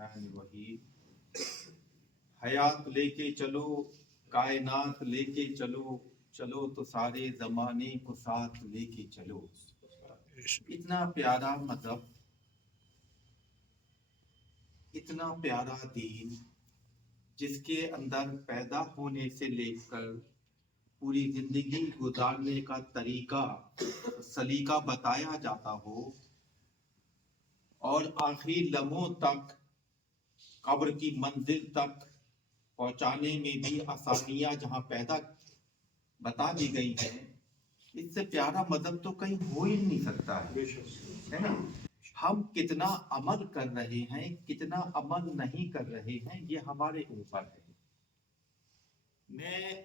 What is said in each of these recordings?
الرحمن الرحیم۔ حیات لے کے چلو، کائنات لے کے چلو، چلو تو سارے زمانے کو ساتھ لے کے چلو۔ اتنا پیارا مذہب، اتنا پیارا دین، جس کے اندر پیدا ہونے سے لے کر پوری زندگی گزارنے کا طریقہ سلیقہ بتایا جاتا ہو، اور آخری لمحوں تک قبر کی منزل تک پہنچانے میں بھی آسانیاں جہاں پیدا بتا دی گئی ہیں، اس سے پیارا مذہب تو کہیں ہو ہی نہیں سکتا ہے نا۔ ہم کتنا عمل کر رہے ہیں، کتنا عمل نہیں کر رہے ہیں، یہ ہمارے اوپر ہے۔ میں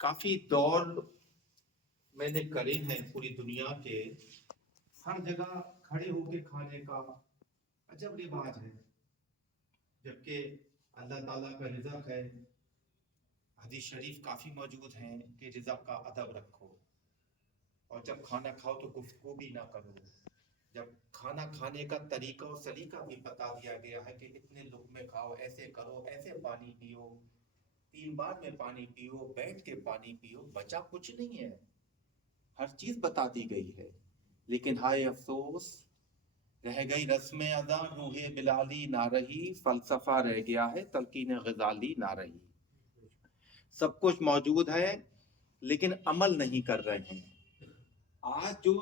کافی دور میں نے کرے ہیں پوری دنیا کے، ہر جگہ کھڑے ہو کے کھانے کا عجب رواج ہے، جبکہ اللہ تعالیٰ کا رزق ہے۔ حدیث شریف کافی موجود ہیں کہ رزق کا ادب رکھو، اور جب کھانا کھاؤ تو گفتگو بھی نہ کرو۔ جب کھانا کھانے کا طریقہ اور سلیقہ بھی بتا دیا گیا ہے کہ اتنے لقمے کھاؤ، ایسے کرو، ایسے پانی پیو، 3 بار میں پانی پیو، بیٹھ کے پانی پیو، بچا کچھ نہیں ہے، ہر چیز بتا دی گئی ہے۔ لیکن ہائے افسوس، رہ گئی رسم ادا، روح بلالی نہ رہی، فلسفہ رہ گیا ہے، تلقین غزالی نہ رہی۔ سب کچھ موجود ہے لیکن عمل نہیں کر رہے ہیں۔ آج جو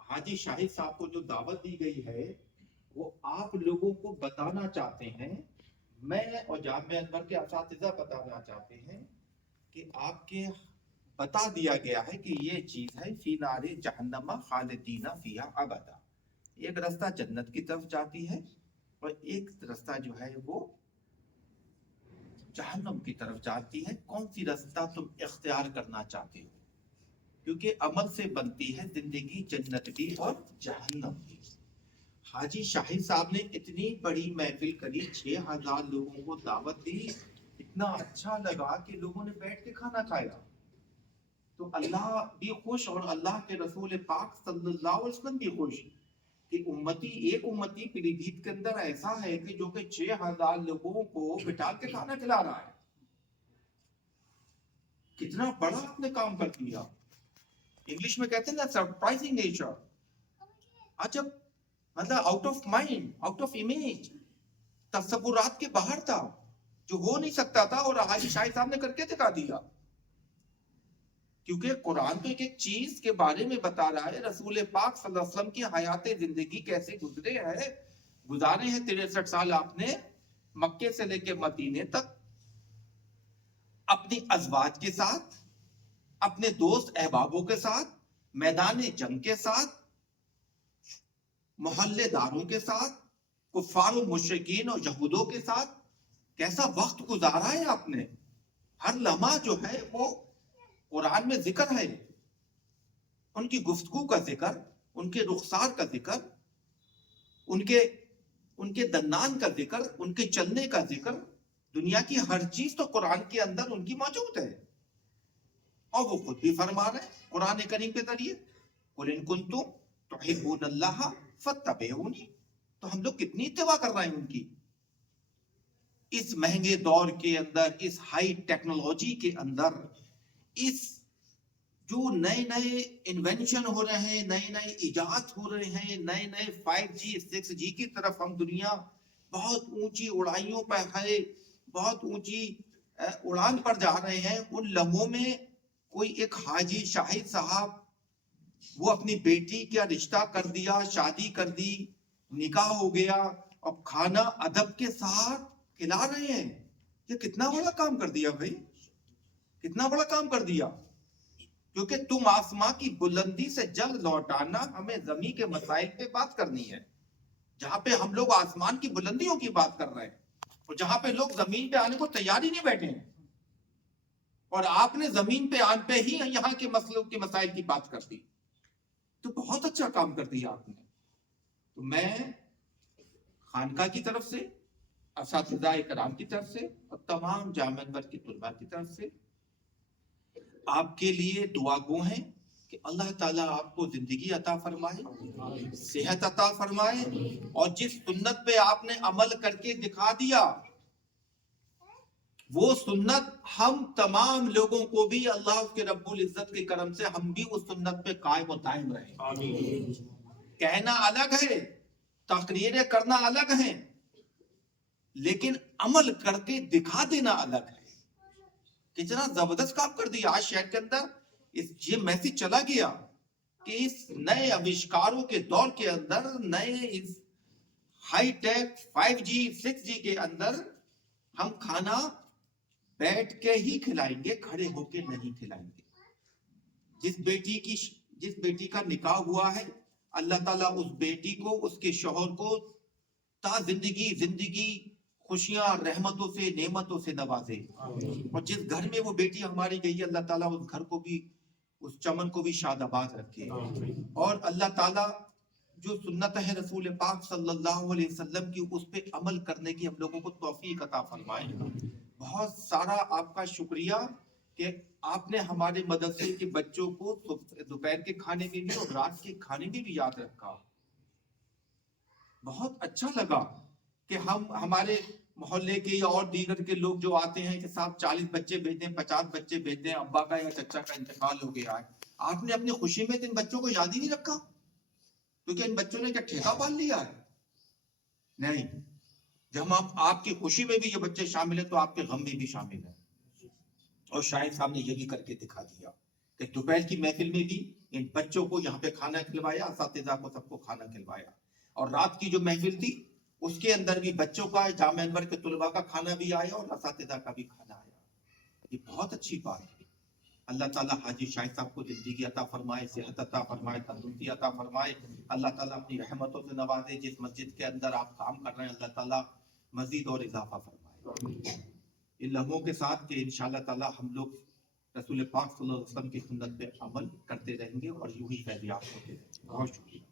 حاجی شاہد صاحب کو جو دعوت دی گئی ہے، وہ آپ لوگوں کو بتانا چاہتے ہیں، میں اور جامعہ انور کے اساتذہ بتانا چاہتے ہیں کہ آپ کے بتا دیا گیا ہے کہ یہ چیز ہے فی نار جہنم خالدین فیہا ابدا۔ ایک رستہ جنت کی طرف جاتی ہے اور ایک رستہ جو ہے وہ جہنم کی طرف جاتی ہے۔ کون سی رستہ تم اختیار کرنا چاہتے ہو؟ کیونکہ عمل سے بنتی ہے زندگی، جنت کی اور جہنم کی۔ حاجی شاہد صاحب نے اتنی بڑی محفل کری، 6000 لوگوں کو دعوت دی، اتنا اچھا لگا کہ لوگوں نے بیٹھ کے کھانا کھایا۔ تو اللہ بھی خوش اور اللہ کے رسول پاک صلی اللہ علیہ وسلم بھی خوش کہ ایک امتی پیلی بھیت کے اندر ایسا ہے کہ جو کہ 6000 لوگوں کو بٹھا کے کھانا کھلا رہا ہے۔ کتنا بڑا آپ نے کام کر دیا۔ انگلش میں کہتے ہیں نا سرپرائزنگ نیچر، عجب، مطلب out of mind, out of image, تصورات کے باہر تھا، جو ہو نہیں سکتا تھا، اور حاجی شاہد صاحب نے کر کے دکھا دیا۔ کیونکہ قرآن تو ایک چیز کے بارے میں بتا رہا ہے، رسول پاک صلی اللہ علیہ وسلم کی حیات زندگی کیسے گزارے ہیں 63 سال آپ نے مکے سے لے کے مدینے تک، اپنی ازواج کے ساتھ، اپنے دوست احبابوں کے ساتھ، میدان جنگ کے ساتھ، محلے داروں کے ساتھ، کفار و مشرکین اور یہودوں کے ساتھ کیسا وقت گزارا ہے آپ نے۔ ہر لمحہ جو ہے وہ قرآن میں ذکر ہے، ان کی گفتگو کا ذکر، ان کے رخسار کا ذکر، ان کے دندان کا ذکر، ان کے چلنے کا ذکر، دنیا کی ہر چیز تو قرآن کے اندر ان کی موجود ہے۔ اور وہ خود بھی فرما رہے ہیں قرآن کریم کے ذریعے، قُلْ إِن كُنتُمْ تُحِبُّونَ اللَّهَ فَاتَّبِعُونِی۔ تو ہم لوگ کتنی اتباع کر رہے ہیں ان کی، اس مہنگے دور کے اندر، اس ہائی ٹیکنالوجی کے اندر، اس جو نئے نئے انوینشن ہو رہے ہیں، نئے نئے ایجاد ہو رہے ہیں، نئے نئے 5G 6G کی طرف ہم دنیا بہت اونچی اڑائیوں پہ ہے، بہت اونچی اڑان پر جا رہے ہیں۔ ان لمحوں میں کوئی ایک حاجی شاہد صاحب، وہ اپنی بیٹی کا رشتہ کر دیا، شادی کر دی، نکاح ہو گیا، اب کھانا ادب کے ساتھ کھلا رہے ہیں۔ یہ کتنا بڑا کام کر دیا بھائی، کتنا بڑا کام کر دیا۔ کیونکہ تم آسماں کی بلندی سے جلد لوٹانا، ہمیں زمین کے مسائل پہ بات کرنی ہے، جہاں پہ ہم لوگ آسمان کی بلندیوں کی بات کر رہے ہیں، اور جہاں پہ لوگ زمین پہ آنے کو تیار ہی نہیں بیٹھے ہیں، اور آپ نے زمین پہ آن پہ ہی یہاں کے مسئلوں کے مسائل کی بات کر دی۔ تو بہت اچھا کام کر دیا آپ نے۔ تو میں خانقاہ کی طرف سے، اساتذہ کرام کی طرف سے، اور تمام جامعہ انور کی طلباء کی طرف سے آپ کے لیے دعا گو ہیں کہ اللہ تعالیٰ آپ کو زندگی عطا فرمائے, صحت عطا فرمائے, اور جس سنت پہ آپ نے عمل کر کے دکھا دیا وہ سنت ہم تمام لوگوں کو بھی اللہ کے رب العزت کے کرم سے ہم بھی اس سنت پہ قائم و دائم رہیں. کہنا الگ ہے, تقریریں کرنا الگ ہیں, لیکن عمل کر کے دکھا دینا الگ ہے. کتنا زبردست کام کر دیا آج شہر کے اندر. یہ میسج چلا گیا کہ اس نئے آوشکاروں کے دور کے اندر, نئے اس ہائی ٹیک 5G 6G کے اندر ہم کھانا بیٹھ کے ہی کھلائیں گے, کھڑے ہو کے نہیں کھلائیں گے. جس بیٹی کا نکاح ہوا ہے, اللہ تعالیٰ اس بیٹی کو, اس کے شوہر کو تا زندگی خوشیاں, رحمتوں سے, نعمتوں سے نوازے. اور جس گھر میں وہ بیٹی ہماری گئی, اللہ تعالیٰ اس گھر کو بھی, اس چمن کو بھی شاد آباد رکھے. اور اللہ تعالیٰ جو سنت ہے رسول پاک صلی اللہ علیہ وسلم کی, اس پہ عمل کرنے کی ہم لوگوں کو توفیق عطا فرمائے. بہت سارا آپ کا شکریہ کہ آپ نے ہمارے مدرسے کے بچوں کو دوپہر کے کھانے میں بھی اور رات کے کھانے میں بھی یاد رکھا. بہت اچھا لگا کہ ہمارے محلے کے یا اور دیگر کے لوگ جو آتے ہیں کہ صاحب 40 بچے بھیج دیں, 50 بچے بھیج دیں, ابا کا یا چچا کا انتقال ہو گیا ہے. آپ نے اپنی خوشی میں ان بچوں کو یاد ہی نہیں رکھا, کیونکہ ان بچوں نے کیا ٹھیکہ پال لیا ہے؟ نہیں. جب آپ کی خوشی میں بھی یہ بچے شامل ہیں تو آپ کے غم میں بھی شامل ہیں. اور شاید صاحب نے یہ بھی کر کے دکھا دیا کہ دوپہر کی محفل میں بھی ان بچوں کو یہاں پہ کھانا کھلوایا, اساتذہ کو سب کو کھانا کھلوایا. اور رات کی جو محفل تھی اس کے اندر بھی بچوں کا, جامعہ انور کے طلباء کا کھانا بھی آیا اور اساتذہ کا بھی کھانا آیا. یہ بہت اچھی بات ہے. اللہ تعالیٰ حاجی شاہد صاحب کو زندگی عطا فرمائے, صحت عطا فرمائے, تندرستی عطا فرمائے. اللہ تعالیٰ اپنی رحمتوں سے نوازے. جس مسجد کے اندر آپ کام کر رہے ہیں اللہ تعالیٰ مزید اور اضافہ فرمائے. ان لمحوں کے ساتھ کہ انشاءاللہ تعالیٰ ہم لوگ رسول پاک صلی اللہ علیہ وسلم کی سنت پہ عمل کرتے رہیں گے اور یوں ہی فیضیاب ہوتے رہیں گے. بہت شکریہ.